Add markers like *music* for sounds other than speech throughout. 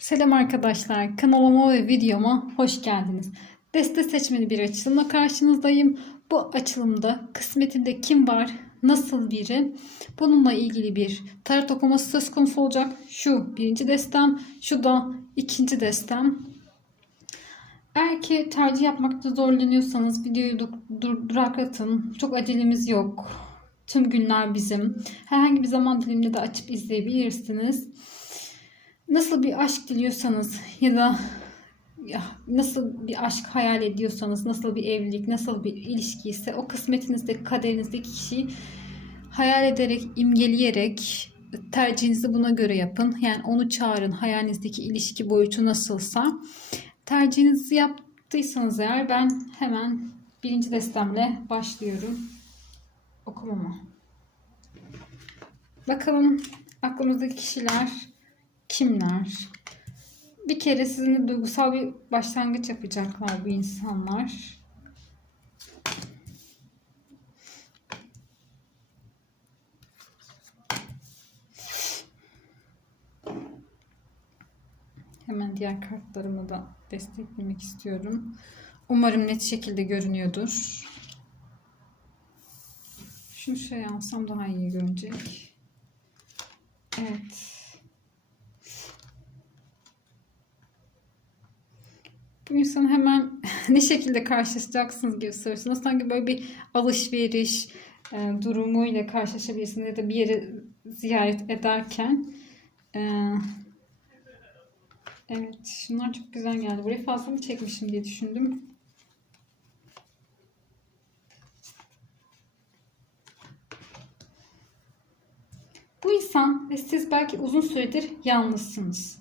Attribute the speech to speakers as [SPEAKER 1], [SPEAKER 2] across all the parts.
[SPEAKER 1] Selam arkadaşlar, kanalıma ve videoma hoş geldiniz. Deste seçmeli bir açılımla karşınızdayım. Bu açılımda kısmetinde kim var, nasıl biri, bununla ilgili bir tarot okuması söz konusu olacak. Şu birinci destem, şu da ikinci destem. Eğer ki tercih yapmakta zorlanıyorsanız videoyu dur- dur- duraklatın. Çok acelemiz yok. Tüm günler bizim. Herhangi bir zaman diliminde de açıp izleyebilirsiniz. Nasıl bir aşk diliyorsanız ya da ya nasıl bir aşk hayal ediyorsanız, nasıl bir evlilik, nasıl bir ilişki ise o kısmetinizdeki, kaderinizdeki kişiyi hayal ederek, imgeleyerek tercihinizi buna göre yapın. Yani onu çağırın hayalinizdeki ilişki boyutu nasılsa. Tercihinizi yaptıysanız eğer ben hemen birinci destemle başlıyorum okumama. Bakalım aklımızdaki kişiler kimler? Bir kere sizinle duygusal bir başlangıç yapacaklar bu insanlar. Hemen diğer kartlarımı da desteklemek istiyorum. Umarım net şekilde görünüyordur. Şunu şöyle alsam daha iyi görünecek. Evet. Bu insan hemen *laughs* ne şekilde karşılaşacaksınız gibi soruyorsunuz. Sanki böyle bir alışveriş e, durumuyla karşılaşabilirsiniz ya da bir yere ziyaret ederken. E, evet, şunlar çok güzel geldi. Buraya fazla mı çekmişim diye düşündüm. Bu insan ve siz belki uzun süredir yalnızsınız.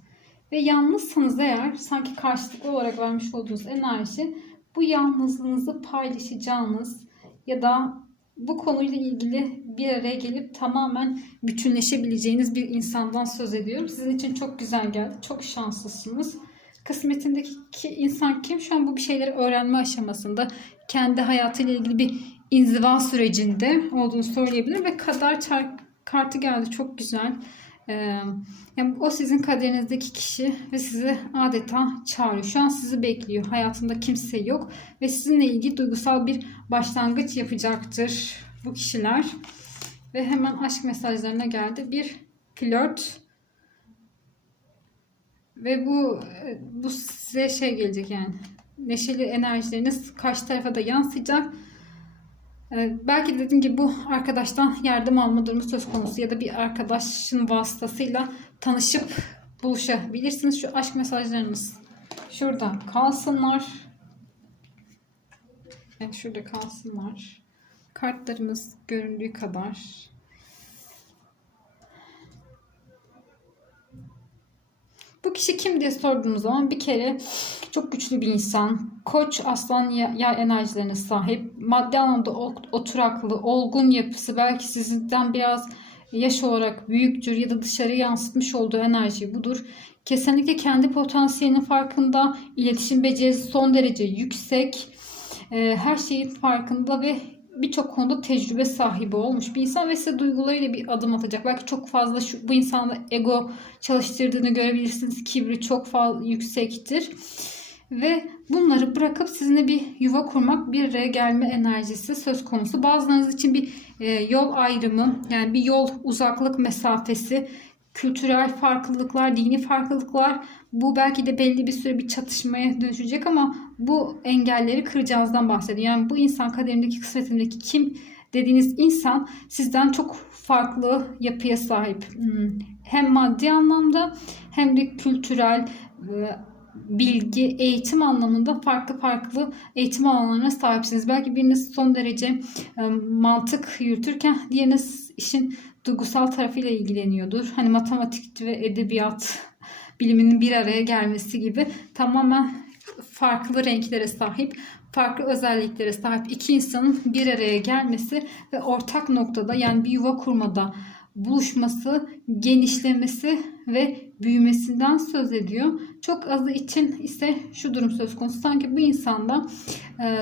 [SPEAKER 1] Ve yalnızsanız eğer sanki karşılıklı olarak vermiş olduğunuz enerji bu yalnızlığınızı paylaşacağınız ya da bu konuyla ilgili bir araya gelip tamamen bütünleşebileceğiniz bir insandan söz ediyorum. Sizin için çok güzel geldi. Çok şanslısınız. Kısmetindeki insan kim? Şu an bu bir şeyleri öğrenme aşamasında. Kendi hayatıyla ilgili bir inziva sürecinde olduğunu söyleyebilirim. Ve kader kartı geldi. Çok güzel. Ee, yani o sizin kaderinizdeki kişi ve sizi adeta çağırıyor. Şu an sizi bekliyor. Hayatında kimse yok ve sizinle ilgili duygusal bir başlangıç yapacaktır bu kişiler. Ve hemen aşk mesajlarına geldi. Bir flört ve bu bu size şey gelecek yani neşeli enerjileriniz karşı tarafa da yansıyacak. Ee, belki de dediğim gibi bu arkadaştan yardım alma durumu söz konusu ya da bir arkadaşın vasıtasıyla tanışıp buluşabilirsiniz. Şu aşk mesajlarınız şurada kalsınlar. Evet şurada kalsınlar. Kartlarımız göründüğü kadar. Bu kişi kim diye sorduğumuz zaman bir kere çok güçlü bir insan. Koç, aslan, yay enerjilerine sahip. Maddi anlamda oturaklı, olgun yapısı. Belki sizden biraz yaş olarak büyüktür ya da dışarı yansıtmış olduğu enerji budur. Kesinlikle kendi potansiyelinin farkında. iletişim becerisi son derece yüksek. Her şeyin farkında ve birçok konuda tecrübe sahibi olmuş bir insan ve size duygularıyla bir adım atacak. Belki çok fazla şu, bu insanda ego çalıştırdığını görebilirsiniz. Kibri çok fazla yüksektir. Ve bunları bırakıp sizinle bir yuva kurmak, bir araya gelme enerjisi söz konusu. Bazılarınız için bir e, yol ayrımı, yani bir yol uzaklık mesafesi, kültürel farklılıklar, dini farklılıklar bu belki de belli bir süre bir çatışmaya dönüşecek ama bu engelleri kıracağınızdan bahsediyor. Yani bu insan kaderindeki kısmetindeki kim dediğiniz insan sizden çok farklı yapıya sahip. Hmm, Hem maddi anlamda hem de kültürel bilgi, eğitim anlamında farklı farklı eğitim alanlarına sahipsiniz. Belki biriniz son derece mantık yürütürken diğeriniz işin duygusal tarafıyla ilgileniyordur. Hani matematik ve edebiyat biliminin bir araya gelmesi gibi tamamen farklı renklere sahip, farklı özelliklere sahip iki insanın bir araya gelmesi ve ortak noktada yani bir yuva kurmada buluşması, genişlemesi ve büyümesinden söz ediyor. Çok azı için ise şu durum söz konusu. Sanki bu insanda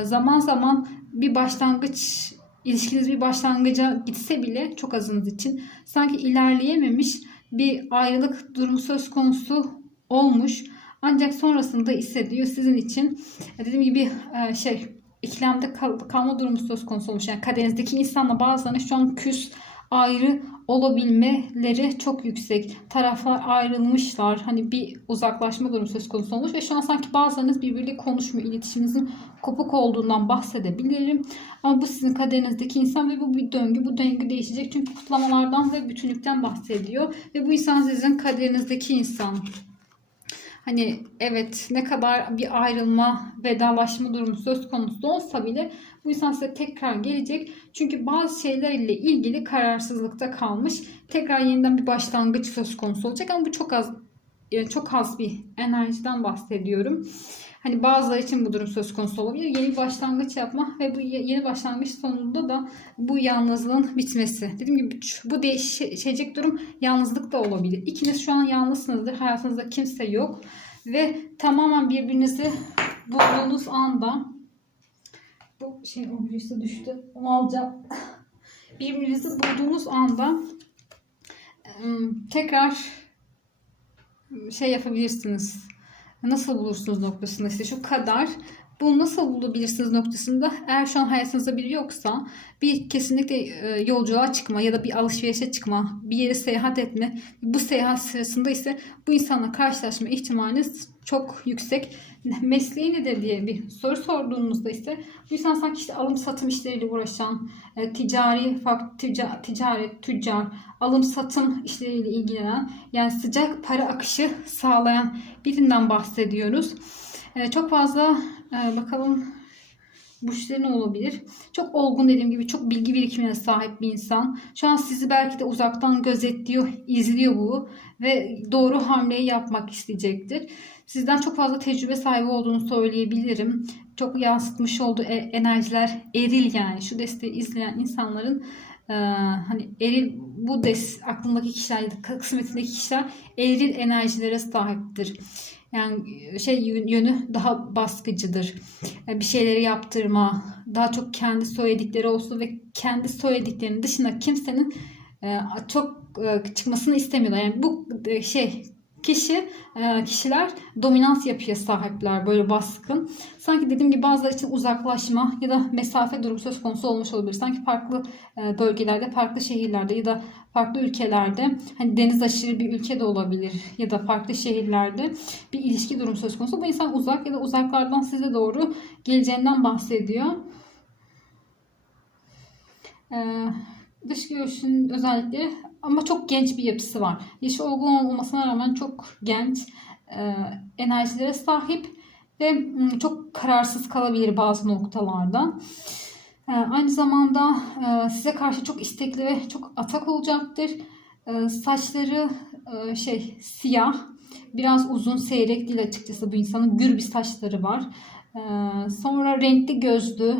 [SPEAKER 1] zaman zaman bir başlangıç ilişkiniz bir başlangıca gitse bile çok azınız için sanki ilerleyememiş bir ayrılık durumu söz konusu olmuş. Ancak sonrasında ise diyor sizin için e, dediğim gibi e, şey ikilemde kal- kalma durumu söz konusu olmuş. Yani kaderinizdeki insanla bazılarının şu an küs ayrı olabilmeleri çok yüksek. Taraflar ayrılmışlar. Hani bir uzaklaşma durumu söz konusu olmuş ve şu an sanki bazılarınız birbiriyle konuşmuyor. İletişiminizin kopuk olduğundan bahsedebilirim. Ama bu sizin kaderinizdeki insan ve bu bir döngü. Bu döngü değişecek çünkü kutlamalardan ve bütünlükten bahsediyor. Ve bu insan sizin kaderinizdeki insan. Hani evet ne kadar bir ayrılma, vedalaşma durumu söz konusu olsa bile bu insan size tekrar gelecek. Çünkü bazı şeylerle ilgili kararsızlıkta kalmış. Tekrar yeniden bir başlangıç söz konusu olacak ama bu çok az çok az bir enerjiden bahsediyorum. Hani bazıları için bu durum söz konusu olabilir. Yeni başlangıç yapma ve bu ye- yeni başlangıç sonunda da bu yalnızlığın bitmesi. Dediğim gibi bu değişecek durum yalnızlık da olabilir. İkiniz şu an yalnızsınızdır. Hayatınızda kimse yok. Ve tamamen birbirinizi bulduğunuz anda bu şey objesi düştü. Onu alacağım. *laughs* Birbirinizi bulduğunuz anda tekrar şey yapabilirsiniz. Nasıl bulursunuz noktasında işte şu kadar. Bunu nasıl bulabilirsiniz noktasında eğer şu an hayatınızda biri yoksa bir kesinlikle e, yolculuğa çıkma ya da bir alışverişe çıkma, bir yere seyahat etme. Bu seyahat sırasında ise bu insanla karşılaşma ihtimaliniz çok yüksek. Mesleği nedir diye bir soru sorduğunuzda ise bu insan sanki işte alım satım işleriyle uğraşan, e, ticari, fak, tica, ticaret, tüccar, alım satım işleriyle ilgilenen yani sıcak para akışı sağlayan birinden bahsediyoruz. E, çok fazla e, bakalım bu işler ne olabilir? Çok olgun dediğim gibi çok bilgi birikimine sahip bir insan. Şu an sizi belki de uzaktan gözetliyor, izliyor bu ve doğru hamleyi yapmak isteyecektir. Sizden çok fazla tecrübe sahibi olduğunu söyleyebilirim. Çok yansıtmış olduğu e- enerjiler eril yani. Şu desteği izleyen insanların e, hani eril bu des aklındaki kişiler kısmetindeki kişiler eril enerjilere sahiptir. Yani şey yönü daha baskıcıdır. Yani bir şeyleri yaptırma, daha çok kendi söyledikleri olsun ve kendi söylediklerinin dışında kimsenin e, çok e, çıkmasını istemiyorlar. Yani bu e, şey kişi e, kişiler dominans yapıya sahipler böyle baskın. Sanki dediğim gibi bazıları için uzaklaşma ya da mesafe durumu söz konusu olmuş olabilir. Sanki farklı e, bölgelerde, farklı şehirlerde ya da farklı ülkelerde hani deniz aşırı bir ülke de olabilir ya da farklı şehirlerde bir ilişki durumu söz konusu. Bu insan uzak ya da uzaklardan size doğru geleceğinden bahsediyor. Ee, dış görüşün özellikleri ama çok genç bir yapısı var. Yaşı olgun olmasına rağmen çok genç e, enerjilere sahip ve m, çok kararsız kalabilir bazı noktalarda. E, aynı zamanda e, size karşı çok istekli ve çok atak olacaktır. E, saçları e, şey siyah, biraz uzun seyrek değil açıkçası bu insanın gür bir saçları var. E, sonra renkli gözlü,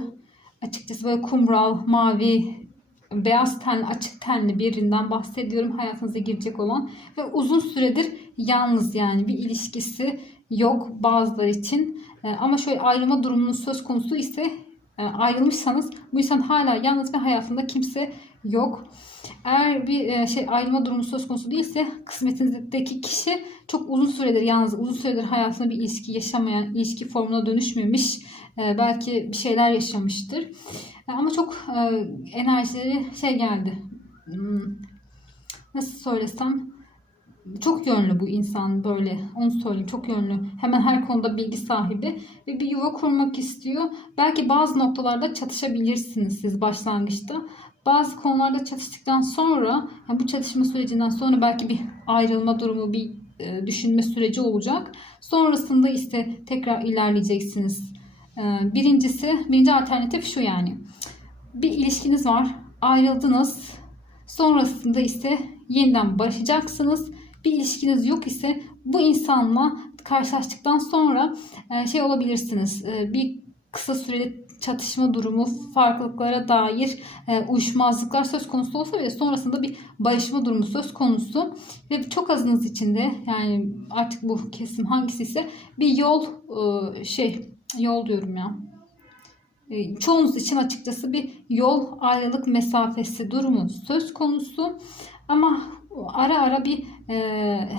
[SPEAKER 1] açıkçası böyle kumral, mavi beyaz tenli, açık tenli birinden bahsediyorum hayatınıza girecek olan ve uzun süredir yalnız yani bir ilişkisi yok bazıları için. E, ama şöyle ayrılma durumunun söz konusu ise e, ayrılmışsanız bu insan hala yalnız ve hayatında kimse yok. Eğer bir e, şey ayrılma durumu söz konusu değilse kısmetinizdeki kişi çok uzun süredir yalnız, uzun süredir hayatında bir ilişki yaşamayan, ilişki formuna dönüşmemiş, e, belki bir şeyler yaşamıştır. Ama çok e, enerjileri şey geldi. Hmm, Nasıl söylesem çok yönlü bu insan böyle onu söyleyeyim çok yönlü. Hemen her konuda bilgi sahibi ve bir yuva kurmak istiyor. Belki bazı noktalarda çatışabilirsiniz siz başlangıçta. Bazı konularda çatıştıktan sonra yani bu çatışma sürecinden sonra belki bir ayrılma durumu bir e, düşünme süreci olacak. Sonrasında ise tekrar ilerleyeceksiniz birincisi birinci alternatif şu yani. Bir ilişkiniz var ayrıldınız. Sonrasında ise yeniden barışacaksınız. Bir ilişkiniz yok ise bu insanla karşılaştıktan sonra e, şey olabilirsiniz. E, Bir kısa süreli çatışma durumu, farklılıklara dair e, uyuşmazlıklar söz konusu olsa bile sonrasında bir barışma durumu söz konusu. Ve çok azınız içinde yani artık bu kesim hangisi ise bir yol e, şey yol diyorum ya. E, çoğunuz için açıkçası bir yol ayrılık mesafesi durumu söz konusu. Ama ara ara bir e,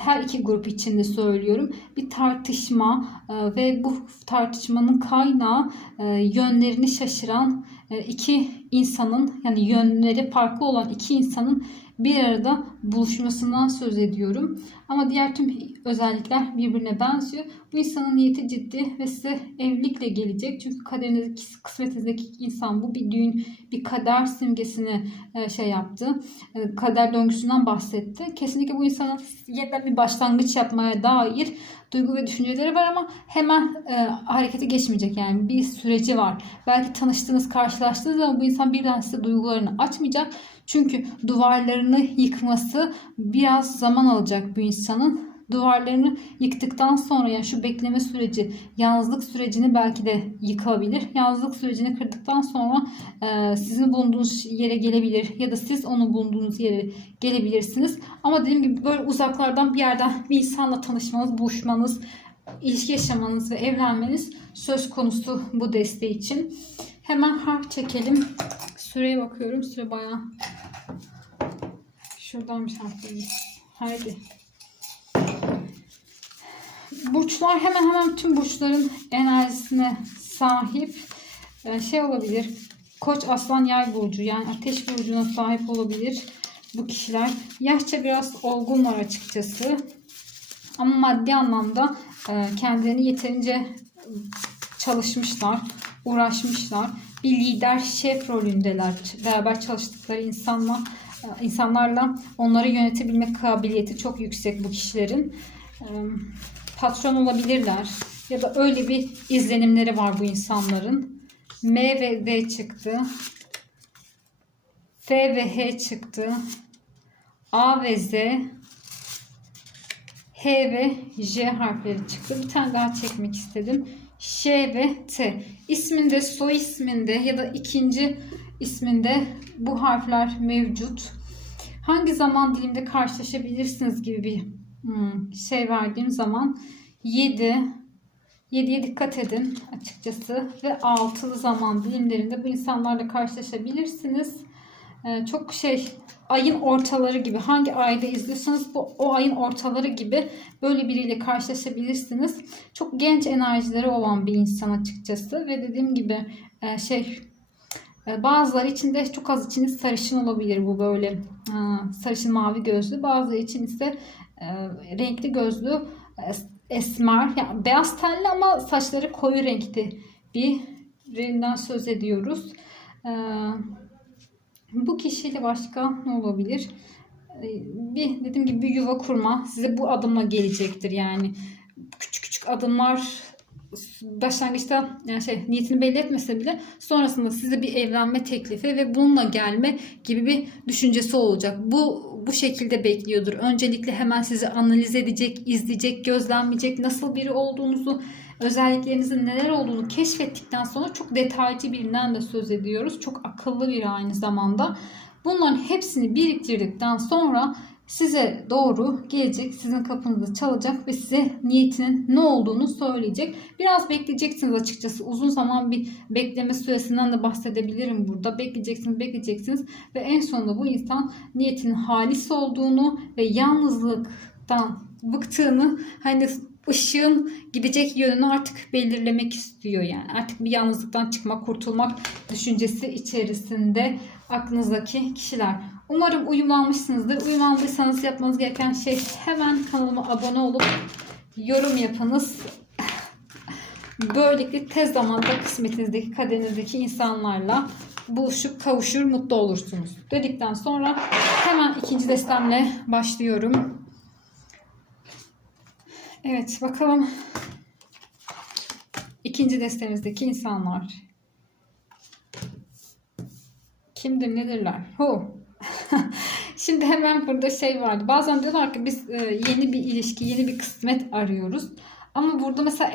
[SPEAKER 1] her iki grup içinde söylüyorum. Bir tartışma e, ve bu tartışmanın kaynağı e, yönlerini şaşıran e, iki insanın yani yönleri farklı olan iki insanın bir arada buluşmasından söz ediyorum. Ama diğer tüm özellikler birbirine benziyor. Bu insanın niyeti ciddi ve size evlilikle gelecek. Çünkü kaderinizdeki, kısmetinizdeki insan bu bir düğün, bir kader simgesini e, şey yaptı. E, kader döngüsünden bahsetti. Kesinlikle bu insanın yeniden bir başlangıç yapmaya dair duygu ve düşünceleri var ama hemen e, harekete geçmeyecek yani bir süreci var. Belki tanıştığınız, karşılaştığınız ama bu insan birden size duygularını açmayacak. Çünkü duvarlarını yıkması biraz zaman alacak bu insanın. Duvarlarını yıktıktan sonra yani şu bekleme süreci, yalnızlık sürecini belki de yıkabilir. Yalnızlık sürecini kırdıktan sonra e, sizin bulunduğunuz yere gelebilir ya da siz onun bulunduğunuz yere gelebilirsiniz. Ama dediğim gibi böyle uzaklardan bir yerden bir insanla tanışmanız, buluşmanız, ilişki yaşamanız ve evlenmeniz söz konusu bu desteği için. Hemen harf çekelim. Süreye bakıyorum. Süre bayağı. Şuradan bir harfleyiz. Haydi. Burçlar hemen hemen tüm burçların enerjisine sahip. Ee, şey olabilir. Koç, aslan, yay burcu yani ateş burcuna sahip olabilir bu kişiler. Yaşça biraz olgunlar açıkçası. Ama maddi anlamda e, kendilerini yeterince çalışmışlar, uğraşmışlar. Bir lider, şef rolündeler. Beraber çalıştıkları insanla insanlarla onları yönetebilme kabiliyeti çok yüksek bu kişilerin. Patron olabilirler ya da öyle bir izlenimleri var bu insanların. M ve D çıktı. F ve H çıktı. A ve Z H ve J harfleri çıktı. Bir tane daha çekmek istedim. Ş ve T. İsminde, soy isminde ya da ikinci isminde bu harfler mevcut. Hangi zaman dilimde karşılaşabilirsiniz gibi bir hmm, şey verdiğim zaman 7 7'ye dikkat edin açıkçası ve altılı zaman dilimlerinde bu insanlarla karşılaşabilirsiniz. Ee, çok şey ayın ortaları gibi hangi ayda izliyorsanız bu o ayın ortaları gibi böyle biriyle karşılaşabilirsiniz. Çok genç enerjileri olan bir insan açıkçası ve dediğim gibi e, şey e, bazıları için de çok az için sarışın olabilir bu böyle e, sarışın mavi gözlü. Bazıları için ise renkli gözlü esmer yani beyaz tenli ama saçları koyu renkli bir birinden söz ediyoruz. Bu kişiyle başka ne olabilir? Bir dediğim gibi bir yuva kurma size bu adımla gelecektir yani. Küçük küçük adımlar başlangıçta yani şey niyetini belli etmese bile sonrasında size bir evlenme teklifi ve bununla gelme gibi bir düşüncesi olacak. Bu bu şekilde bekliyordur. Öncelikle hemen sizi analiz edecek, izleyecek, gözlemleyecek, nasıl biri olduğunuzu, özelliklerinizin neler olduğunu keşfettikten sonra çok detaycı birinden de söz ediyoruz. Çok akıllı biri aynı zamanda. Bunların hepsini biriktirdikten sonra size doğru gelecek, sizin kapınızı çalacak ve size niyetinin ne olduğunu söyleyecek. Biraz bekleyeceksiniz açıkçası. Uzun zaman bir bekleme süresinden de bahsedebilirim burada. Bekleyeceksiniz, bekleyeceksiniz ve en sonunda bu insan niyetinin halis olduğunu ve yalnızlıktan bıktığını hani ışığın gidecek yönünü artık belirlemek istiyor yani. Artık bir yalnızlıktan çıkmak, kurtulmak düşüncesi içerisinde aklınızdaki kişiler. Umarım uyumlanmışsınızdır. Uyumlandıysanız yapmanız gereken şey hemen kanalıma abone olup yorum yapınız. Böylelikle tez zamanda kısmetinizdeki, kaderinizdeki insanlarla buluşup kavuşur, mutlu olursunuz. Dedikten sonra hemen ikinci destemle başlıyorum. Evet bakalım ikinci destemizdeki insanlar kimdir nedirler? Ho. *laughs* Şimdi hemen burada şey vardı. Bazen diyorlar ki biz e, yeni bir ilişki, yeni bir kısmet arıyoruz. Ama burada mesela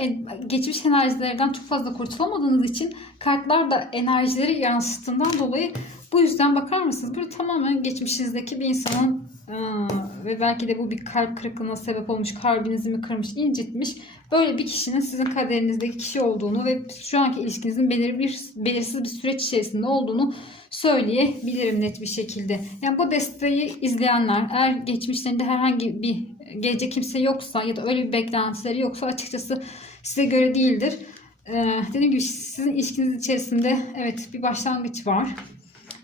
[SPEAKER 1] geçmiş enerjilerden çok fazla kurtulamadığınız için kartlar da enerjileri yansıttığından dolayı Bu yüzden bakar mısınız? Burada tamamen geçmişinizdeki bir insanın aa, ve belki de bu bir kalp kırıklığına sebep olmuş, kalbinizi mi kırmış, incitmiş. Böyle bir kişinin sizin kaderinizdeki kişi olduğunu ve şu anki ilişkinizin belirli bir belirsiz bir süreç içerisinde olduğunu söyleyebilirim net bir şekilde. Yani bu desteği izleyenler eğer geçmişlerinde herhangi bir gelecek kimse yoksa ya da öyle bir beklentileri yoksa açıkçası size göre değildir. Ee, dediğim gibi sizin ilişkiniz içerisinde evet bir başlangıç var.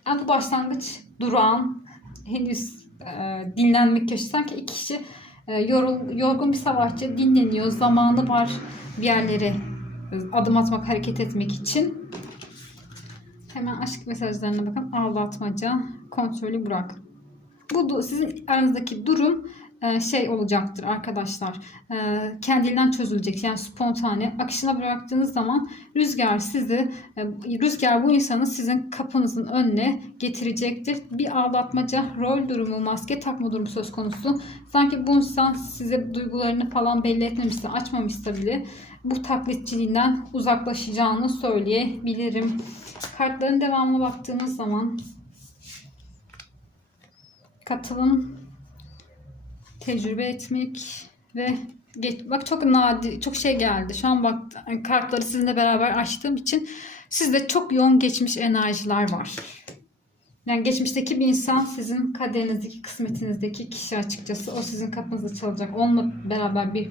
[SPEAKER 1] Yani bu başlangıç durağan, henüz e, dinlenmek köşesi. Sanki iki kişi e, yorul, yorgun bir savaşçı dinleniyor. Zamanı var bir yerlere adım atmak, hareket etmek için. Hemen aşk mesajlarına bakın. Ağlatmaca, kontrolü bırak. Bu sizin aranızdaki durum e, şey olacaktır arkadaşlar. E, Kendinden çözülecek. Yani spontane. Akışına bıraktığınız zaman rüzgar sizi e, rüzgar bu insanı sizin kapınızın önüne getirecektir. Bir ağlatmaca, rol durumu, maske takma durumu söz konusu. Sanki bu insan size duygularını falan belli etmemişse, açmamışsa bile bu taklitçiliğinden uzaklaşacağını söyleyebilirim. Kartların devamına baktığımız zaman katılım, tecrübe etmek ve geç, bak çok nadir, çok şey geldi. Şu an bak kartları sizinle beraber açtığım için sizde çok yoğun geçmiş enerjiler var. Yani geçmişteki bir insan sizin kaderinizdeki, kısmetinizdeki kişi açıkçası. O sizin kapınızı çalacak. Onunla beraber bir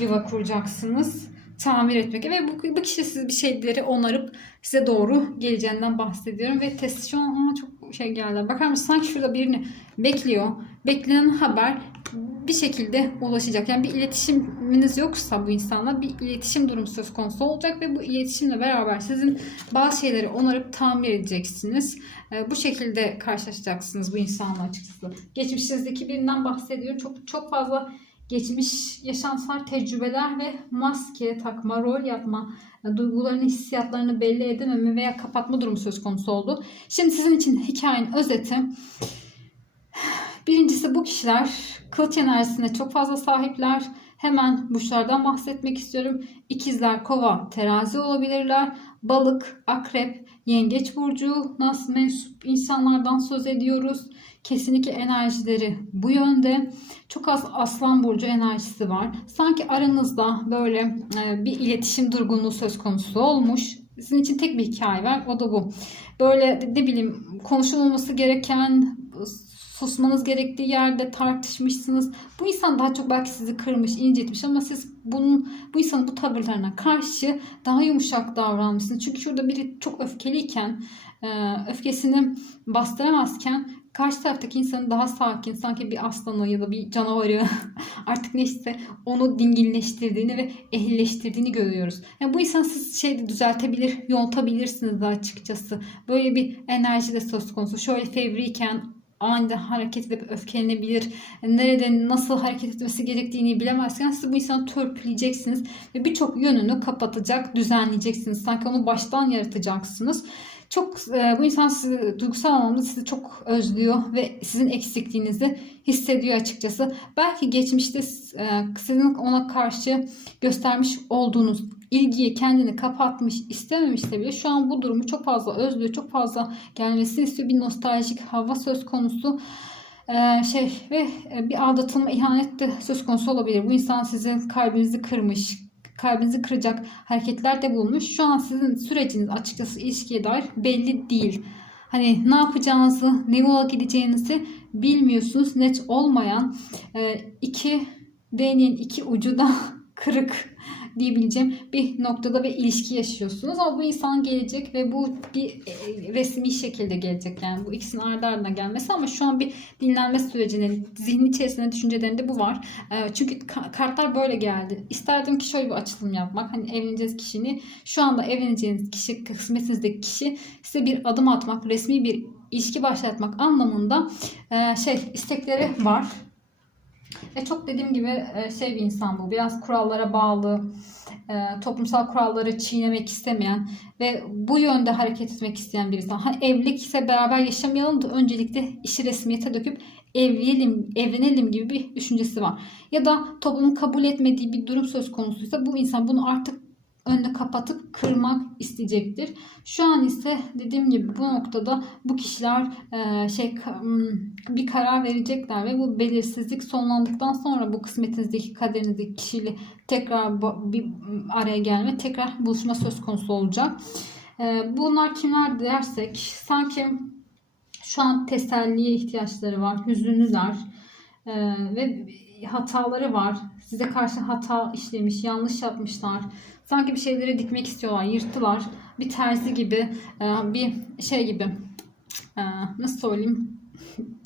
[SPEAKER 1] yuva kuracaksınız. Tamir etmek. Ve bu, bu kişi siz bir şeyleri onarıp size doğru geleceğinden bahsediyorum. Ve test şu an ama çok şey geldi. Bakar mısın? Sanki şurada birini bekliyor. Beklenen haber bir şekilde ulaşacak. Yani bir iletişiminiz yoksa bu insanla bir iletişim durumu söz konusu olacak ve bu iletişimle beraber sizin bazı şeyleri onarıp tamir edeceksiniz. Ee, bu şekilde karşılaşacaksınız bu insanla açıkçası. Geçmişinizdeki birinden bahsediyorum. Çok çok fazla geçmiş yaşantılar, tecrübeler ve maske takma, rol yapma, e, duygularını, hissiyatlarını belli edememe veya kapatma durumu söz konusu oldu. Şimdi sizin için hikayenin özeti. Birincisi bu kişiler kılıç enerjisine çok fazla sahipler. Hemen burçlardan bahsetmek istiyorum. İkizler, kova, terazi olabilirler. Balık, akrep, yengeç burcu, nas mensup insanlardan söz ediyoruz. Kesinlikle enerjileri bu yönde. Çok az aslan burcu enerjisi var. Sanki aranızda böyle e, bir iletişim durgunluğu söz konusu olmuş. Sizin için tek bir hikaye var. O da bu. Böyle ne bileyim konuşulmaması gereken susmanız gerektiği yerde tartışmışsınız. Bu insan daha çok belki sizi kırmış, incitmiş ama siz bunun bu insanın bu tavırlarına karşı daha yumuşak davranmışsınız. Çünkü şurada biri çok öfkeliyken, e, öfkesini bastıramazken karşı taraftaki insanın daha sakin, sanki bir aslanı ya da bir canavarı *laughs* artık neyse onu dinginleştirdiğini ve ehlileştirdiğini görüyoruz. Yani bu insan siz şeyde düzeltebilir, yontabilirsiniz açıkçası. Böyle bir enerji de söz konusu. Şöyle fevriyken aniden hareket edip öfkelenebilir. Nerede nasıl hareket etmesi gerektiğini bilemezken siz bu insanı törpüleyeceksiniz ve birçok yönünü kapatacak, düzenleyeceksiniz. Sanki onu baştan yaratacaksınız. Çok e, bu insan sizi duygusal anlamda sizi çok özlüyor ve sizin eksikliğinizi hissediyor açıkçası. Belki geçmişte e, sizin ona karşı göstermiş olduğunuz ilgiyi kendini kapatmış istememişse bile şu an bu durumu çok fazla özlüyor. Çok fazla gelmesini istiyor. Bir nostaljik hava söz konusu. Ee, şey ve e, bir aldatılma ihanet de söz konusu olabilir. Bu insan sizin kalbinizi kırmış, kalbinizi kıracak hareketler de bulmuş. Şu an sizin süreciniz açıkçası ilişkiye dair belli değil. Hani ne yapacağınızı, ne yola gideceğinizi bilmiyorsunuz. Net olmayan e, iki değneğin iki ucu da *laughs* kırık diyebileceğim bir noktada ve ilişki yaşıyorsunuz. Ama bu insan gelecek ve bu bir e, resmi şekilde gelecek. Yani bu ikisinin ardı ardına gelmesi ama şu an bir dinlenme sürecinin zihnin içerisinde düşüncelerinde bu var. E, çünkü kartlar böyle geldi. İsterdim ki şöyle bir açılım yapmak. Hani evleneceğiz kişini şu anda evleneceğiniz kişi kısmetinizdeki kişi size bir adım atmak, resmi bir ilişki başlatmak anlamında e, şey istekleri var. Ve çok dediğim gibi e, şey bir insan bu. Biraz kurallara bağlı, e, toplumsal kuralları çiğnemek istemeyen ve bu yönde hareket etmek isteyen bir insan. Hani evlilik ise beraber yaşamayalım da öncelikle işi resmiyete döküp evlenelim, evlenelim gibi bir düşüncesi var. Ya da toplumun kabul etmediği bir durum söz konusuysa bu insan bunu artık önünü kapatıp kırmak isteyecektir. Şu an ise dediğim gibi bu noktada bu kişiler e, şey bir karar verecekler ve bu belirsizlik sonlandıktan sonra bu kısmetinizdeki kaderinizdeki kişiyle tekrar bir araya gelme, tekrar buluşma söz konusu olacak. E, bunlar kimler dersek sanki şu an teselliye ihtiyaçları var, hüzünlüler e, ve hataları var. Size karşı hata işlemiş, yanlış yapmışlar. Sanki bir şeyleri dikmek istiyorlar, yırttılar. Bir terzi gibi, e, bir şey gibi. E, Nasıl söyleyeyim?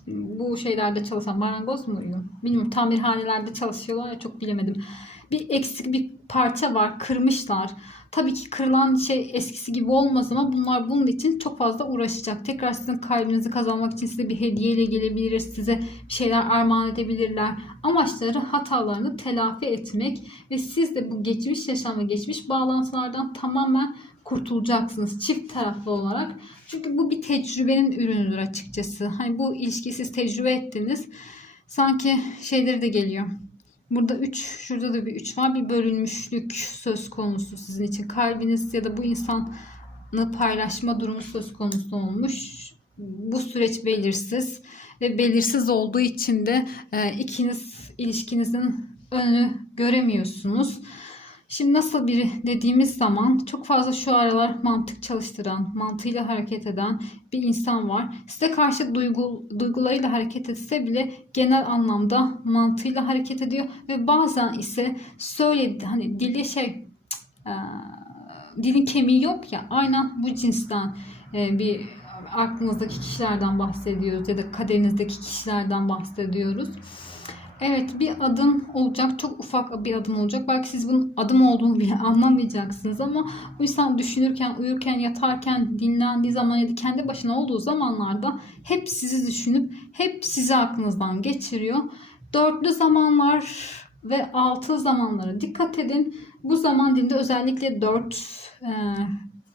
[SPEAKER 1] Bu şeylerde çalışan marangoz muydu? Bilmiyorum tamirhanelerde çalışıyorlar ya çok bilemedim. Bir eksik bir parça var, kırmışlar. Tabii ki kırılan şey eskisi gibi olmaz ama bunlar bunun için çok fazla uğraşacak. Tekrar sizin kalbinizi kazanmak için size bir hediyeyle gelebilir, size bir şeyler armağan edebilirler. Amaçları hatalarını telafi etmek ve siz de bu geçmiş yaşam geçmiş bağlantılardan tamamen kurtulacaksınız çift taraflı olarak. Çünkü bu bir tecrübenin ürünüdür açıkçası. Hani bu ilişkiyi siz tecrübe ettiniz. Sanki şeyleri de geliyor. Burada 3, şurada da bir 3 var. Bir bölünmüşlük söz konusu sizin için. Kalbiniz ya da bu insanı paylaşma durumu söz konusu olmuş. Bu süreç belirsiz ve belirsiz olduğu için de e, ikiniz ilişkinizin önünü göremiyorsunuz. Şimdi nasıl biri dediğimiz zaman çok fazla şu aralar mantık çalıştıran, mantığıyla hareket eden bir insan var. Size karşı duygu, duygularıyla hareket etse bile genel anlamda mantığıyla hareket ediyor ve bazen ise söyledi hani dili şey e, dilin kemiği yok ya aynen bu cinsten e, bir aklınızdaki kişilerden bahsediyoruz ya da kaderinizdeki kişilerden bahsediyoruz. Evet bir adım olacak. Çok ufak bir adım olacak. Belki siz bunun adım olduğunu bile *laughs* anlamayacaksınız ama bu insan düşünürken, uyurken, yatarken, dinlendiği zaman ya da kendi başına olduğu zamanlarda hep sizi düşünüp hep sizi aklınızdan geçiriyor. Dörtlü zamanlar ve altı zamanlara dikkat edin. Bu zaman dilinde özellikle dört e,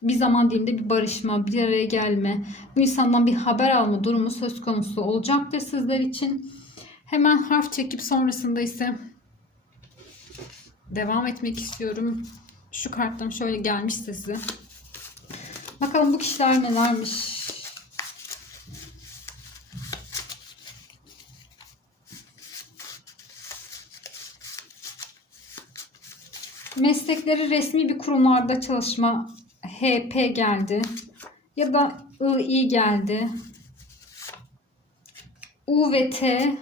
[SPEAKER 1] bir zaman dilinde bir barışma, bir araya gelme, bu insandan bir haber alma durumu söz konusu olacaktır sizler için. Hemen harf çekip sonrasında ise devam etmek istiyorum. Şu kartlarım şöyle gelmişse size. Bakalım bu kişiler nelermiş. Meslekleri resmi bir kurumlarda çalışma HP geldi. Ya da I geldi. U ve T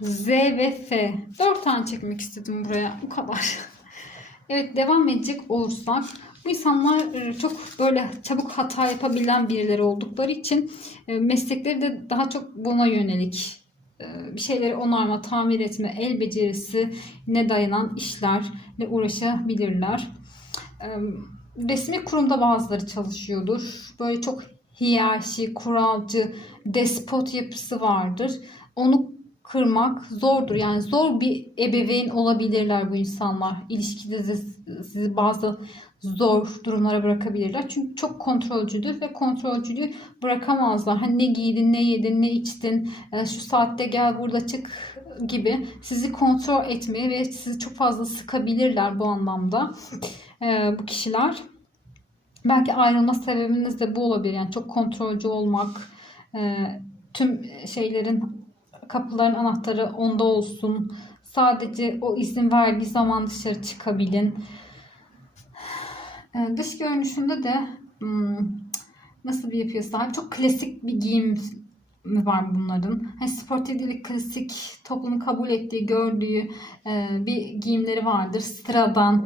[SPEAKER 1] Z ve F. Dört tane çekmek istedim buraya. Bu kadar. *laughs* Evet devam edecek olursak bu insanlar e, çok böyle çabuk hata yapabilen birileri oldukları için e, meslekleri de daha çok buna yönelik e, bir şeyleri onarma, tamir etme, el becerisi ne dayanan işlerle uğraşabilirler. Resmi kurumda bazıları çalışıyordur. Böyle çok hiyerarşi, kuralcı, despot yapısı vardır. Onu kırmak zordur. Yani zor bir ebeveyn olabilirler bu insanlar. İlişkide de sizi bazı zor durumlara bırakabilirler. Çünkü çok kontrolcüdür ve kontrolcülüğü bırakamazlar. Hani ne giydin, ne yedin, ne içtin, e, şu saatte gel burada çık gibi sizi kontrol etmeye ve sizi çok fazla sıkabilirler bu anlamda e, bu kişiler. Belki ayrılma sebebiniz de bu olabilir. Yani çok kontrolcü olmak, e, tüm şeylerin kapıların anahtarı onda olsun. Sadece o izin verdiği zaman dışarı çıkabilin. Ee, dış görünüşünde de hmm, nasıl bir yapıya sahip? Çok klasik bir giyim mi var bunların? Hani sportif değil, klasik toplumun kabul ettiği, gördüğü e, bir giyimleri vardır. Sıradan,